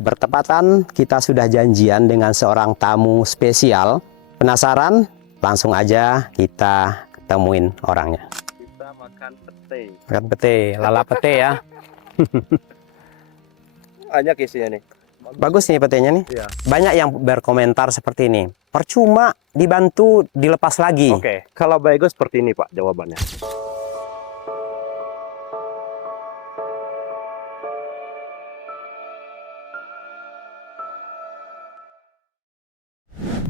Bertepatan kita sudah janjian dengan seorang tamu spesial. Penasaran? Langsung aja kita ketemuin orangnya. Kita makan pete. Makan pete, lala pete ya. Banyak isinya nih. Bagus nih petenya nih. Iya. Banyak yang berkomentar seperti ini. Percuma dibantu dilepas lagi. Oke, kalau Baego seperti ini Pak jawabannya.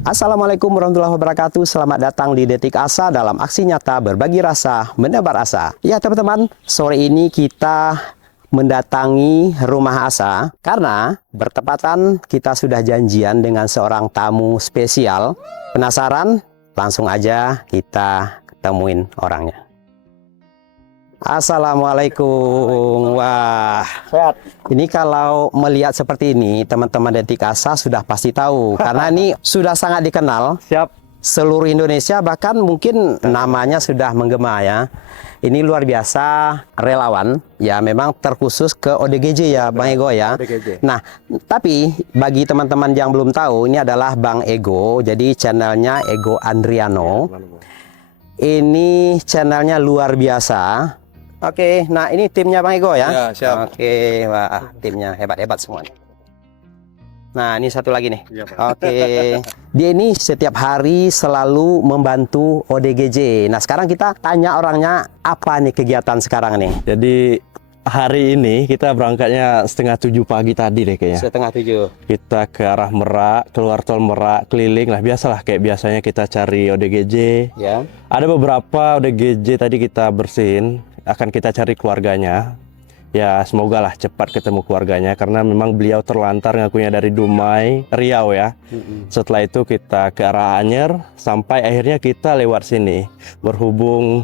Assalamualaikum warahmatullahi wabarakatuh. Selamat datang di Detik Asa dalam aksi nyata berbagi rasa, menebar asa. Ya teman-teman, sore ini kita mendatangi rumah Asa karena bertepatan kita sudah janjian dengan seorang tamu spesial. Penasaran? Langsung aja kita ketemuin orangnya. Assalamualaikum. Wah, Sehat. ini kalau melihat seperti ini, teman-teman Detik Asa sudah pasti tahu. Karena ini sudah sangat dikenal Siap. seluruh Indonesia, bahkan mungkin namanya sudah menggema ya. Ini luar biasa relawan, ya memang terkhusus ke ODGJ ya Bang Ego ya. ODGJ. Nah, tapi bagi teman-teman yang belum tahu, ini adalah Bang Ego, jadi channelnya Ego Andriano. Ini channelnya luar biasa. Oke, nah ini timnya Bang Ego ya? Ya, siap. Oke, wah timnya hebat-hebat semua. Nah, ini satu lagi nih. Iya, Pak. Oke, dia ini setiap hari selalu membantu ODGJ. Nah, sekarang kita tanya orangnya, apa nih kegiatan sekarang nih? Jadi hari ini kita berangkatnya 6:30 pagi tadi deh kayaknya. 6:30. Kita ke arah Merak, keluar tol Merak, keliling lah biasalah kayak biasanya kita cari ODGJ. Ya. Ada beberapa ODGJ tadi kita bersihin, akan kita cari keluarganya. Ya semoga lah cepat ketemu keluarganya karena memang beliau terlantar ngakunya dari Dumai, Riau ya. Setelah itu kita ke arah Anyer sampai akhirnya kita lewat sini. Berhubung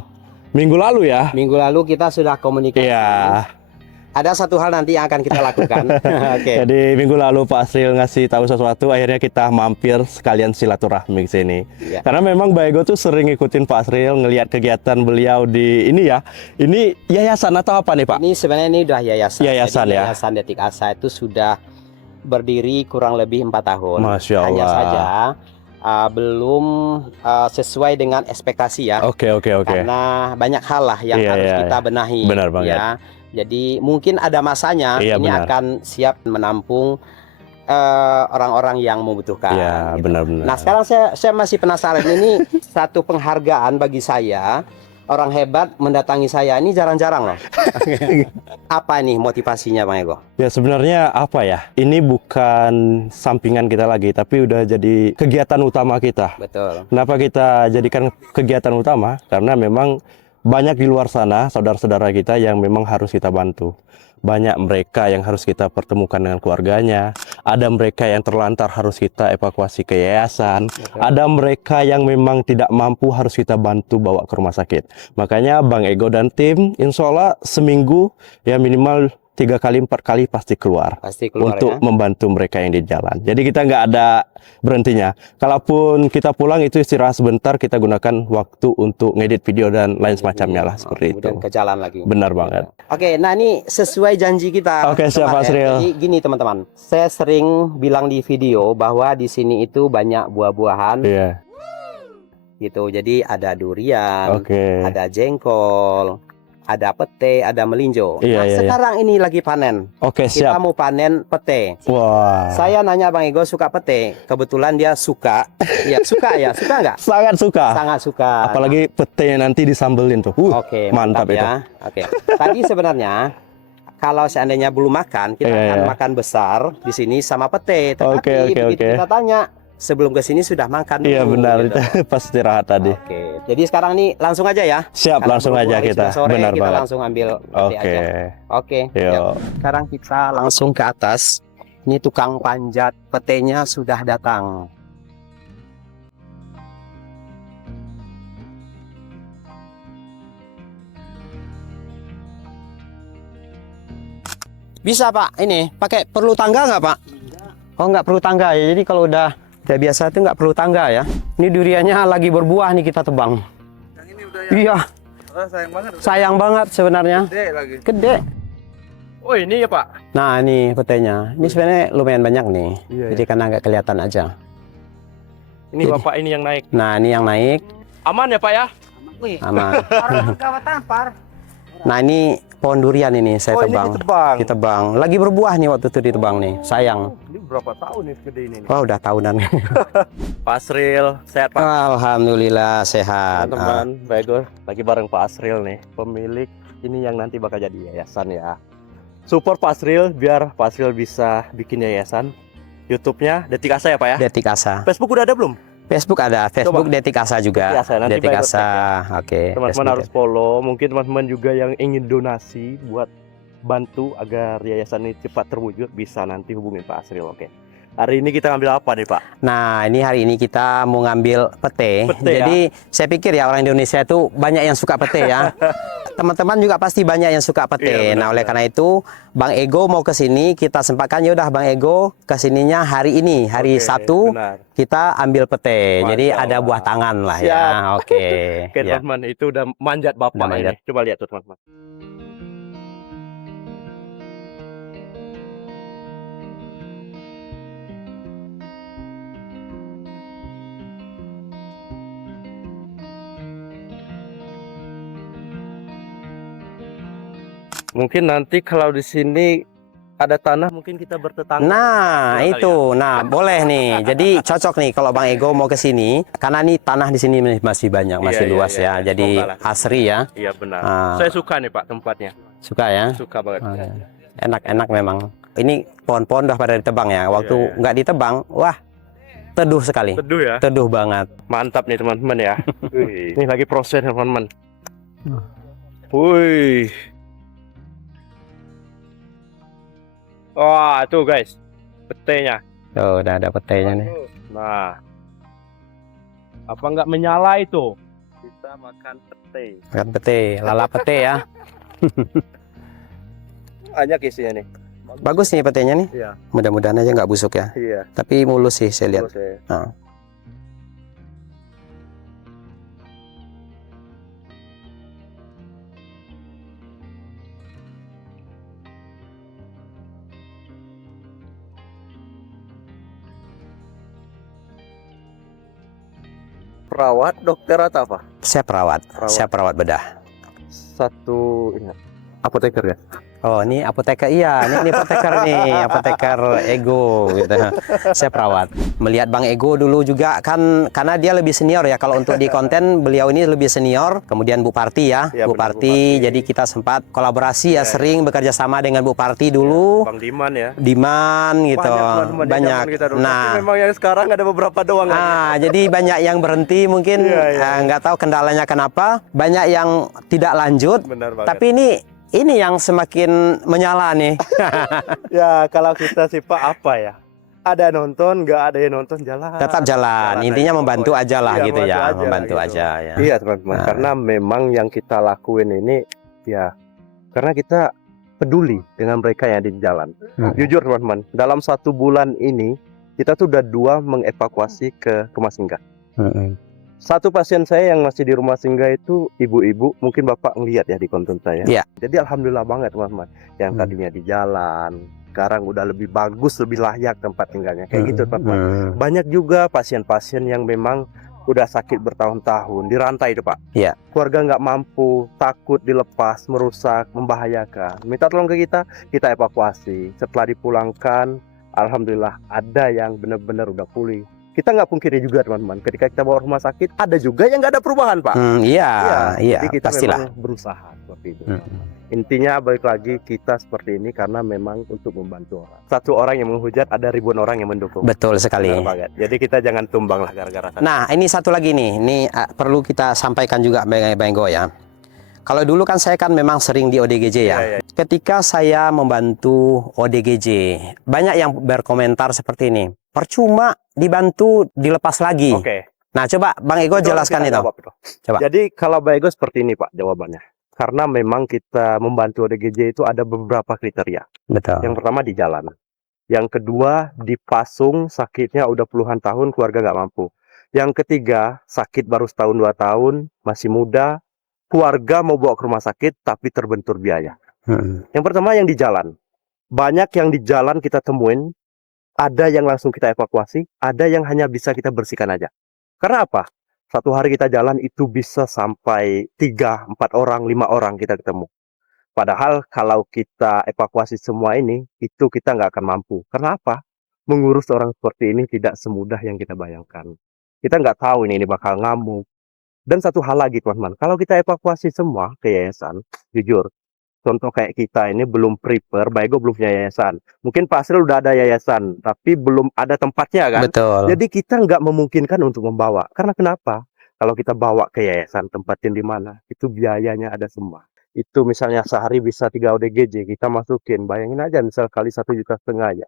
minggu lalu ya. Minggu lalu kita sudah komunikasi. Iya. Ada satu hal nanti yang akan kita lakukan. Oke. Jadi minggu lalu Pak Asril ngasih tahu sesuatu, akhirnya kita mampir sekalian silaturahmi ke sini. Ya. Karena memang Baego tuh sering ngikutin Pak Asril, ngelihat kegiatan beliau di ini ya. Ini yayasan atau apa nih Pak? Ini sebenarnya ini udah yayasan. Yayasan Jadi, ya. Yayasan Detik Asa itu sudah berdiri kurang lebih 4 tahun. Masya Allah. Hanya saja belum sesuai dengan ekspektasi ya. Oke. Karena banyak hal lah yang Iya, harus iya, kita benahi. Benar banget. Ya. Jadi mungkin ada masanya Iya, ini benar. akan siap menampung orang-orang yang membutuhkan. Iya, gitu. benar-benar. Nah sekarang saya masih penasaran, ini satu penghargaan bagi saya. Orang hebat mendatangi saya ini jarang-jarang loh. Apa nih motivasinya Bang Ego? Ya sebenarnya apa ya? Ini bukan sampingan kita lagi, tapi udah jadi kegiatan utama kita. Betul. Kenapa kita jadikan kegiatan utama? Karena memang banyak di luar sana saudara-saudara kita yang memang harus kita bantu. Banyak mereka yang harus kita pertemukan dengan keluarganya. Ada mereka yang terlantar harus kita evakuasi ke yayasan. Betul. Ada mereka yang memang tidak mampu harus kita bantu bawa ke rumah sakit. Makanya Bang Ego dan tim insya Allah seminggu ya minimal 3 kali 4 kali pasti keluar. Pasti keluar untuk ya. membantu mereka yang di jalan. Jadi kita nggak ada berhentinya. Kalaupun kita pulang itu istirahat sebentar, kita gunakan waktu untuk ngedit video dan lain semacamnya lah seperti itu. Kemudian ke jalan lagi. Benar banget. Oke, nah ini sesuai janji kita. Oke, siap, Pak kemarin. Sril. Jadi gini teman-teman, saya sering bilang di video bahwa di sini itu banyak buah-buahan Iya. gitu. Jadi ada durian, Oke. ada jengkol, ada pete, ada melinjo. Iya, Nah, iya, sekarang ini lagi panen. Oke, Kita siap. mau panen pete. Wah. Saya nanya Bang Ego suka pete. Kebetulan dia suka. Iya, suka ya? Suka nggak? Sangat suka. Sangat suka. Apalagi petenya nanti disambelin tuh. Oke, mantap itu. ya. Oke. Tadi sebenarnya kalau seandainya belum makan, kita Iya, akan iya. makan besar di sini sama pete. Tetapi Oke, begitu oke. kita tanya, sebelum ke sini sudah makan dulu. Iya benar, gitu. itu pas istirahat tadi. Oke. Jadi sekarang nih langsung aja ya. Siap, Karena langsung berhubung aja hari kita. sudah sore, Benar kita banget. langsung ambil pete Oke. aja. Oke. Yuk. yuk. Sekarang kita langsung ke atas. Ini tukang panjat petenya sudah datang. Bisa Pak, ini pakai perlu tangga nggak Pak? Oh nggak perlu tangga ya, jadi kalau udah biasa itu nggak perlu tangga ya. Ini duriannya lagi berbuah nih kita tebang. Yang ini udah ya. Iya, Oh, sayang banget. sayang banget sebenarnya. Gede lagi. Gede. Oh ini ya Pak. Nah, ini petenya. Ini sebenarnya lumayan banyak nih. Iya, Jadi karena nggak kelihatan aja. Ini Jadi- Bapak ini yang naik. Nah, ini yang naik Aman ya Pak ya? aman. Nah, ini pohon durian ini saya Oh ini tebang. ditebang. Ditebang. Lagi berbuah nih waktu itu ditebang nih. Sayang. Ini berapa tahun nih gede ini? Wah, udah tahunan. Pak Asril, sehat Pak. Alhamdulillah sehat. Teman-teman, bagus. Lagi bareng Pak Asril nih, pemilik ini yang nanti bakal jadi yayasan ya. Support Pak Asril biar Pak Asril bisa bikin yayasan. YouTube-nya Detik Asa ya Pak ya? Detik Asa. Facebook udah ada belum? Facebook ada. Facebook Detik Asa juga. Detik Asa, nanti Detik baik Asa. Oke. Teman-teman Facebook. harus follow. Mungkin teman-teman juga yang ingin donasi buat bantu agar yayasan ini cepat terwujud bisa nanti hubungin Pak Asril, oke? Hari ini kita ngambil apa nih Pak? Nah, ini hari ini kita mau ngambil pete. Pete, Jadi saya pikir ya orang Indonesia itu banyak yang suka pete ya. Teman-teman juga pasti banyak yang suka pete. Iya, benar, Nah, oleh karena itu Bang Ego mau ke sini, kita sempatkan ya udah Bang Ego ke sininya hari ini, hari Oke, Sabtu benar. kita ambil pete. Masya Jadi ada Allah. buah tangan lah Siap. ya. Oke. Oke Ya. teman-teman, itu udah manjat Bapak Udah manjat. ini. Coba lihat tuh teman-teman. Mungkin nanti kalau di sini ada tanah mungkin kita bertetangga. Nah, Betul kali itu. Nah, boleh nih. Jadi cocok nih kalau Bang Ego mau ke sini karena nih tanah di sini masih banyak, masih Iya, luas iya, ya. iya. Jadi Semoga lah. asri ya. Iya benar. Ah. Saya suka nih Pak tempatnya. Suka ya? Suka banget. Oke. Enak-enak memang. Ini pohon-pohon udah pada ditebang ya. Waktu Iya, iya. nggak ditebang, wah, teduh sekali. Teduh ya. Teduh banget. Mantap nih teman-teman ya. Wih, ini lagi proses teman-teman. Wih. Wah, tuh guys. Petenya. Tuh, udah ada petenya nih. Nah. Apa nggak menyala itu? Kita makan pete. Makan pete, lala pete ya. Banyak isinya nih. Bagus nih petenya nih. Iya. Mudah-mudahan aja nggak busuk ya. Iya. Tapi mulus sih saya lihat. Terus ya. Ah. Perawat, dokter atau apa? Saya perawat. Perawat. Saya perawat bedah. Satu ini apoteker ya. Oh, ini apoteker. Iya, ini apoteker nih, apoteker Ego gitu. Saya perawat. Melihat Bang Ego dulu juga kan karena dia lebih senior ya. Kalau untuk di konten beliau ini lebih senior. Kemudian Bu Parti ya, Iya, Bu benar, Bu Parti. Parti. Jadi kita sempat kolaborasi ya, Iya, sering bekerja sama dengan Bu Parti dulu. Bang Diman ya. Diman gitu. teman-teman di Banyak. zaman kita dulu. Tapi Nah, memang yang sekarang ada beberapa doang aja. jadi banyak yang berhenti mungkin Iya, iya. nggak tahu kendalanya kenapa. Banyak yang tidak lanjut. Benar banget. Tapi ini yang semakin menyala nih. Ya kalau kita sih Pak apa ya? Ada nonton, nggak ada yang nonton jalan. Tetap jalan. Intinya aja, membantu pokoknya. aja lah Iya, gitu ya, membantu gitu. aja ya. Iya teman-teman, Nah. karena memang yang kita lakuin ini ya karena kita peduli dengan mereka yang di jalan. Jujur teman-teman, dalam 1 bulan ini kita tuh udah 2 mengevakuasi ke rumah singgah. Satu pasien saya yang masih di rumah singgah itu ibu-ibu, mungkin Bapak ngelihat ya di konten saya. Iya. Jadi alhamdulillah banget teman-teman. Yang tadinya di jalan, sekarang udah lebih bagus, lebih layak tempat tinggalnya. Kayak gitu teman-teman. Banyak juga pasien-pasien yang memang udah sakit bertahun-tahun, dirantai itu Pak. Iya. Keluarga nggak mampu, takut dilepas, merusak, membahayakan. Minta tolong ke kita evakuasi. Setelah dipulangkan, alhamdulillah ada yang benar-benar udah pulih. Kita nggak pungkiri juga teman-teman, ketika kita bawa rumah sakit, ada juga yang nggak ada perubahan Pak. Iya, Jadi kita pastilah. memang berusaha seperti itu. Intinya balik lagi kita seperti ini karena memang untuk membantu orang. Satu orang yang menghujat, ada ribuan orang yang mendukung. Betul sekali. Benar banget. Jadi kita jangan tumbang lah gara-gara sana. Nah, ini satu lagi nih. Ini perlu kita sampaikan juga Bang Ego ya. Kalau dulu kan saya kan memang sering di ODGJ ya. Iya. Ketika saya membantu ODGJ, banyak yang berkomentar seperti ini. Percuma dibantu dilepas lagi. Oke. Nah, coba Bang Ego jelaskan kita itu. jawab itu. Coba. Jadi kalau Bang Ego seperti ini Pak jawabannya. Karena memang kita membantu ODGJ itu ada beberapa kriteria. Betul. Yang pertama di jalan. Yang kedua dipasung sakitnya udah puluhan tahun keluarga nggak mampu. Yang ketiga sakit baru setahun 2 tahun masih muda keluarga mau bawa ke rumah sakit tapi terbentur biaya. Yang pertama yang di jalan. Banyak yang di jalan kita temuin, ada yang langsung kita evakuasi, ada yang hanya bisa kita bersihkan aja. Karena apa? Satu hari kita jalan itu bisa sampai 3, 4 orang, 5 orang kita ketemu. Padahal kalau kita evakuasi semua ini, itu kita nggak akan mampu. Karena apa? Mengurus orang seperti ini tidak semudah yang kita bayangkan. Kita nggak tahu ini bakal ngamuk. Dan satu hal lagi teman-teman, kalau kita evakuasi semua ke yayasan, jujur, contoh kayak kita ini belum prepare, Baego belum punya yayasan. Mungkin Pak Asril udah ada yayasan, tapi belum ada tempatnya kan. Betul. Jadi kita nggak memungkinkan untuk membawa. Karena kenapa? Kalau kita bawa ke yayasan, tempatin di mana, itu biayanya ada semua. Itu misalnya sehari bisa 3 ODGJ, kita masukin. Bayangin aja misal kali 1,5 juta ya.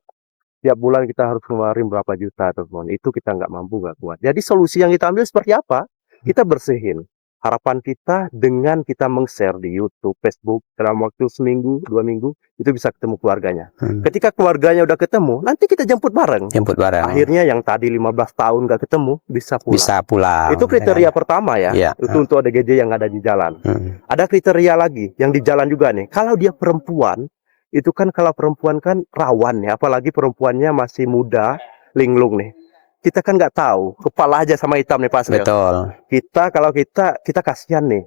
Tiap bulan kita harus ngeluarin berapa juta teman. Itu kita nggak mampu, nggak kuat. Jadi solusi yang kita ambil seperti apa? Kita bersihin. Harapan kita dengan kita meng-share di YouTube, Facebook dalam waktu seminggu, 2 minggu, itu bisa ketemu keluarganya. Ketika keluarganya udah ketemu, nanti kita jemput bareng. Jemput bareng. Akhirnya yang tadi 15 tahun nggak ketemu, bisa pulang. Bisa pulang. Itu kriteria pertama ya. Iya. Itu untuk ODGJ yang ada di jalan. Ada kriteria lagi yang di jalan juga nih. Kalau dia perempuan, itu kan kalau perempuan kan rawan ya. Apalagi perempuannya masih muda, linglung nih. Kita kan nggak tahu, kepala aja sama hitam nih Pak Asril. Betul. Kalau kita kasihan nih.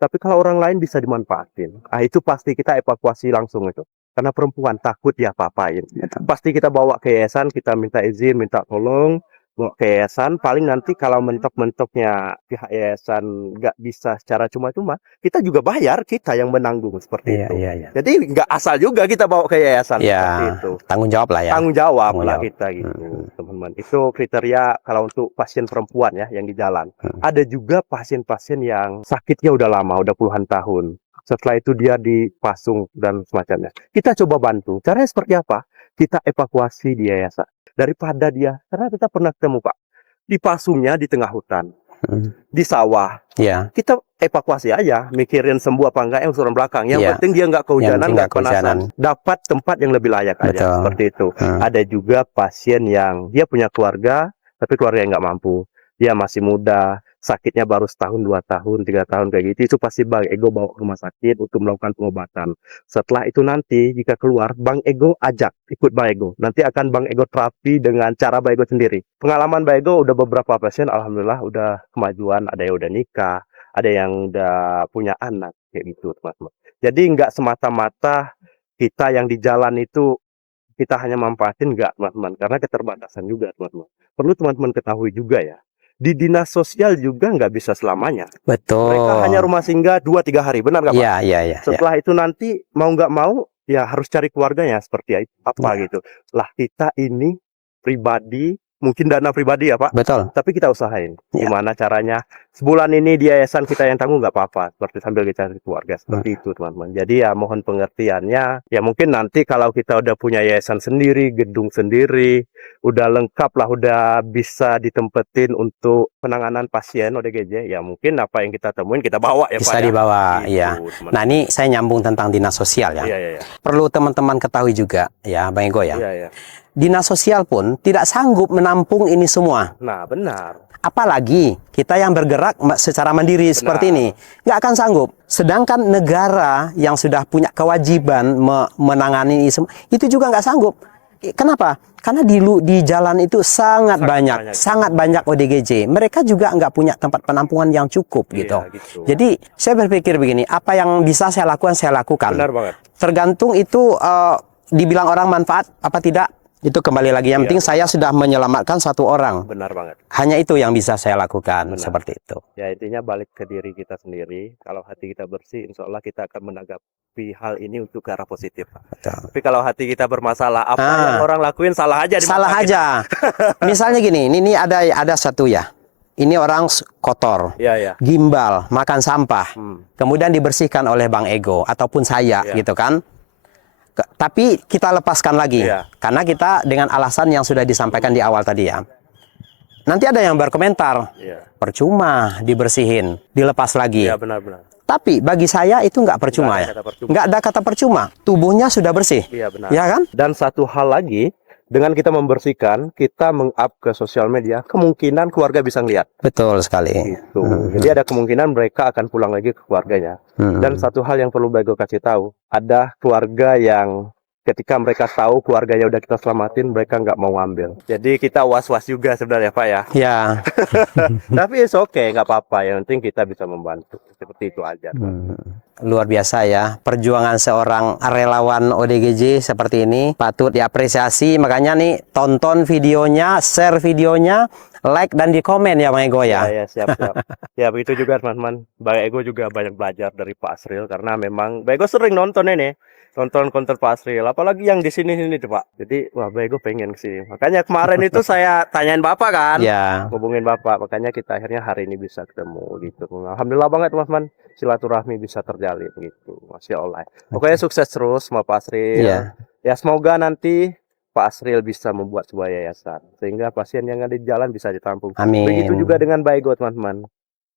Tapi kalau orang lain bisa dimanfaatin. Ah itu pasti kita evakuasi langsung itu. Karena perempuan takut dia apa-apain. Pasti kita bawa ke yayasan, kita minta izin, minta tolong, bawa ke yayasan. Paling nanti kalau mentok-mentoknya pihak yayasan nggak bisa secara cuma-cuma, kita juga bayar, kita yang menanggung seperti itu. Iya. Jadi nggak asal juga kita bawa ke yayasan seperti itu. Tanggung jawab lah ya. Tanggung jawab Tanggung lah jawab. kita gitu, teman-teman. Itu kriteria kalau untuk pasien perempuan ya yang di jalan. Ada juga pasien-pasien yang sakitnya udah lama, udah puluhan tahun. Setelah itu dia dipasung dan semacamnya. Kita coba bantu. Caranya seperti apa? Kita evakuasi di yayasan. Daripada dia, karena kita pernah ketemu Pak, dipasungnya di tengah hutan, di sawah. Iya. Kita evakuasi aja, mikirin sembuh apa enggak yang urusan belakang. Yang Iya. penting dia nggak kehujanan, penting nggak nggak kehujanan. kepanasan, dapat tempat yang lebih layak aja. Betul. Seperti itu. Ada juga pasien yang dia punya keluarga, tapi keluarga yang nggak mampu. Dia masih muda, sakitnya baru setahun, 2 tahun, 3 tahun kayak gitu. Itu pasti Bang Ego bawa ke rumah sakit untuk melakukan pengobatan. Setelah itu nanti jika keluar, Bang Ego ajak ikut Bang Ego. Nanti akan Bang Ego terapi dengan cara Bang Ego sendiri. Pengalaman Bang Ego udah beberapa pasien, alhamdulillah udah kemajuan. Ada yang udah nikah, ada yang udah punya anak kayak gitu teman-teman. Jadi nggak semata-mata kita yang di jalan itu kita hanya manfaatin, nggak teman-teman, karena keterbatasan juga teman-teman. Perlu teman-teman ketahui juga ya, di dinas sosial juga nggak bisa selamanya. Betul. Mereka hanya rumah singgah 2-3 hari, benar nggak Pak? Iya. Setelah itu nanti mau nggak mau ya harus cari keluarganya seperti apa gitu. Lah kita ini pribadi, mungkin dana pribadi ya Pak, Betul. tapi kita usahain. Ya. Gimana caranya? Sebulan ini di yayasan kita yang tanggung nggak apa-apa, seperti sambil kita cari keluarga seperti itu teman-teman. Jadi ya mohon pengertiannya. Ya mungkin nanti kalau kita udah punya yayasan sendiri, gedung sendiri, udah lengkap lah, udah bisa ditempetin untuk penanganan pasien ODGJ. Ya mungkin apa yang kita temuin kita bawa ya Bisa Pak. dibawa, Gitu, ya. teman-teman. Nah, ini saya nyambung tentang dinas sosial ya. Iya. Perlu teman-teman ketahui juga ya, Bang Ego ya. Iya. Dinas sosial pun tidak sanggup menampung ini semua. Nah benar. Apalagi kita yang bergerak secara mandiri seperti ini, nggak akan sanggup. Sedangkan negara yang sudah punya kewajiban menangani ini semua, itu juga nggak sanggup. Kenapa? Karena di jalan itu sangat banyak ODGJ. Mereka juga nggak punya tempat penampungan yang cukup gitu. Gitu. Jadi saya berpikir begini, apa yang bisa saya lakukan, saya lakukan. Benar banget. Tergantung itu dibilang orang manfaat apa tidak. Itu kembali lagi, yang penting saya sudah menyelamatkan 1 orang. Benar banget. Hanya itu yang bisa saya lakukan. Benar. Seperti itu. Ya intinya balik ke diri kita sendiri. Kalau hati kita bersih, insya Allah kita akan menanggapi hal ini untuk ke arah positif. Betul. Tapi kalau hati kita bermasalah, apa yang orang lakuin salah aja. Salah aja. Misalnya gini, ini ada satu ya. Ini orang kotor, Iya. gimbal, makan sampah, kemudian dibersihkan oleh Bang Ego ataupun saya, gitu kan. Tapi kita lepaskan lagi, karena kita dengan alasan yang sudah disampaikan di awal tadi ya. Nanti ada yang berkomentar, percuma dibersihin, dilepas lagi. Iya benar. Tapi bagi saya itu nggak percuma ya. Nggak ada kata percuma. Tubuhnya sudah bersih. Iya benar. Ya kan? Dan satu hal lagi, dengan kita membersihkan, kita meng-up ke sosial media, kemungkinan keluarga bisa ngeliat. Betul sekali. Gitu. Jadi ada kemungkinan mereka akan pulang lagi ke keluarganya. Dan satu hal yang perlu Bego kasih tahu, ada keluarga yang ketika mereka tahu keluarganya udah kita selamatin, mereka nggak mau ngambil. Jadi kita was-was juga sebenarnya Pak ya. Ya, Tapi it's okay, nggak apa-apa. Yang penting kita bisa membantu. Seperti itu aja. luar biasa ya perjuangan seorang relawan ODGJ seperti ini patut diapresiasi. Makanya nih tonton videonya, share videonya, like dan di komen ya Bang Ego ya. Ya, siap. Ya begitu juga teman-teman. Bang Ego juga banyak belajar dari Pak Asril karena memang Bang Ego sering nonton ini. Tonton konten Pak Asril, apalagi yang di sini tuh Pak. Jadi wah Bang Ego pengen sih. Makanya kemarin itu saya tanyain Bapak kan. Ya. Hubungin Bapak, makanya kita akhirnya hari ini bisa ketemu gitu. Alhamdulillah banget teman-teman, silaturahmi bisa terjalin gitu. Masya Allah. Pokoknya sukses terus sama Pak Asril. Iya. Ya semoga nanti Pak Asril bisa membuat sebuah yayasan sehingga pasien yang ada di jalan bisa ditampung. Amin. Begitu juga dengan Baigo teman-teman.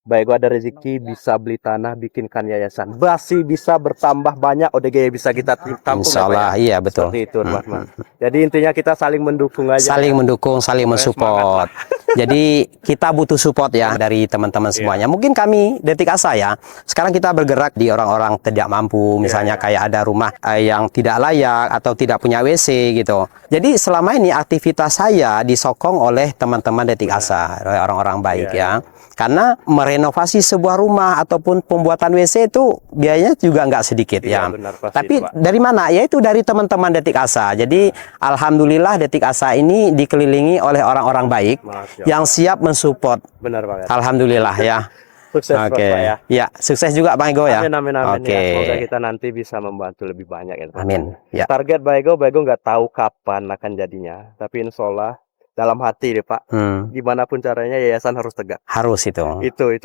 Baigo ada rezeki bisa beli tanah, bikinkan yayasan. Masih bisa bertambah banyak ODG yang bisa kita tampung. Insya Allah, ya, Pak, ya? iya betul. Seperti itu teman-teman. Jadi intinya kita saling mendukung aja. Saling ya. mendukung, saling mensupport. Jadi kita butuh support ya dari teman-teman semuanya. Mungkin kami Detik Asa ya. Sekarang kita bergerak di orang-orang tidak mampu, misalnya kayak ada rumah yang tidak layak atau tidak punya WC gitu. Jadi selama ini aktivitas saya disokong oleh teman-teman Detik Asa, oleh orang-orang baik ya. Karena merenovasi sebuah rumah ataupun pembuatan WC itu biayanya juga nggak sedikit ya. Benar, pasti, Tapi Pak. dari mana? Yaitu dari teman-teman Detik Asa. Jadi alhamdulillah Detik Asa ini dikelilingi oleh orang-orang baik Masya yang siap mensupport. Benar banget. Alhamdulillah ya. Sukses Oke. Pak ya. Ya, sukses juga Bang Ego ya. Amin. Oke. Ya. Semoga kita nanti bisa membantu lebih banyak ya. teman-teman. Amin. Ya. Target Baigo nggak tahu kapan akan jadinya. Tapi insya Allah dalam hati deh Pak. Gimana pun caranya yayasan harus tegak. Harus itu.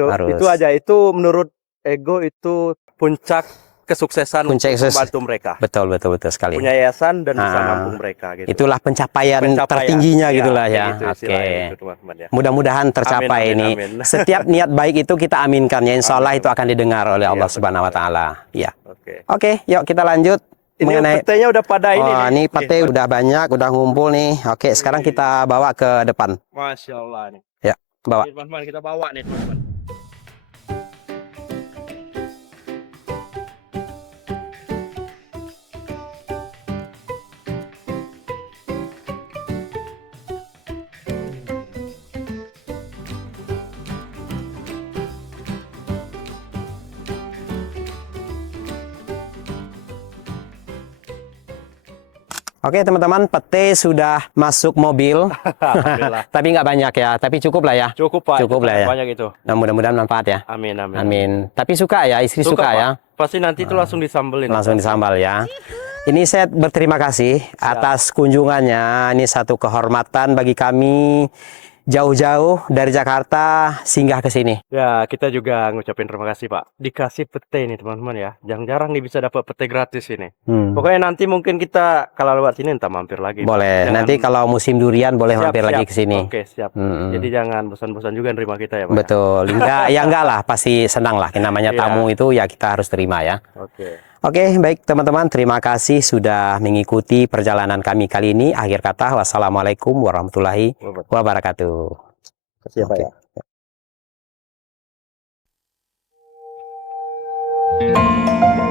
Harus. Itu aja. Itu menurut Ego itu puncak kesuksesan Puncak untuk membantu mereka. Betul sekali. Punya yayasan dan bisa nampung mereka gitu. Itulah pencapaian tertingginya gitulah ya. Gitu, Oke. itu, teman-teman, ya. Mudah-mudahan tercapai Amin, ini. amin. Setiap niat baik itu kita aminkan ya. Insya Allah Amin. itu akan didengar oleh Allah betul, Subhanahu Wa Taala. Ya. Oke. Oke, yuk kita lanjut. Ini Mengenai petenya udah pada ini oh, nih. ini pete udah banyak, udah ngumpul nih. Oke, sekarang kita bawa ke depan. Masya Allah nih. Ya, bawa. Ini, teman-teman, kita bawa nih teman-teman. Oke teman-teman, pete sudah masuk mobil. Alhamdulillah. Tapi nggak banyak ya, tapi cukup lah ya. Cukup Pak. Cukup lah ya. Banyak itu. Nah, mudah-mudahan manfaat ya. Amin. Amin. Tapi suka ya, istri suka Pak. ya. Pasti nanti itu langsung disambelin. Langsung disambal ya. Ini saya berterima kasih atas kunjungannya. Ini satu kehormatan bagi kami. Jauh-jauh dari Jakarta singgah ke sini. Ya, kita juga ngucapin terima kasih Pak. Dikasih pete nih teman-teman ya. Jarang-jarang nih bisa dapat pete gratis ini. Pokoknya nanti mungkin kita kalau lewat sini entah mampir lagi. Boleh. Nanti kalau musim durian boleh mampir lagi ke sini. Oke, siap. Jadi jangan bosan-bosan juga nerima kita ya Pak. Betul. Enggak lah, pasti senang lah. Namanya tamu itu ya kita harus terima ya. Oke, baik teman-teman, terima kasih sudah mengikuti perjalanan kami kali ini. Akhir kata, wassalamualaikum warahmatullahi wabarakatuh. Terima kasih ya Pak ya.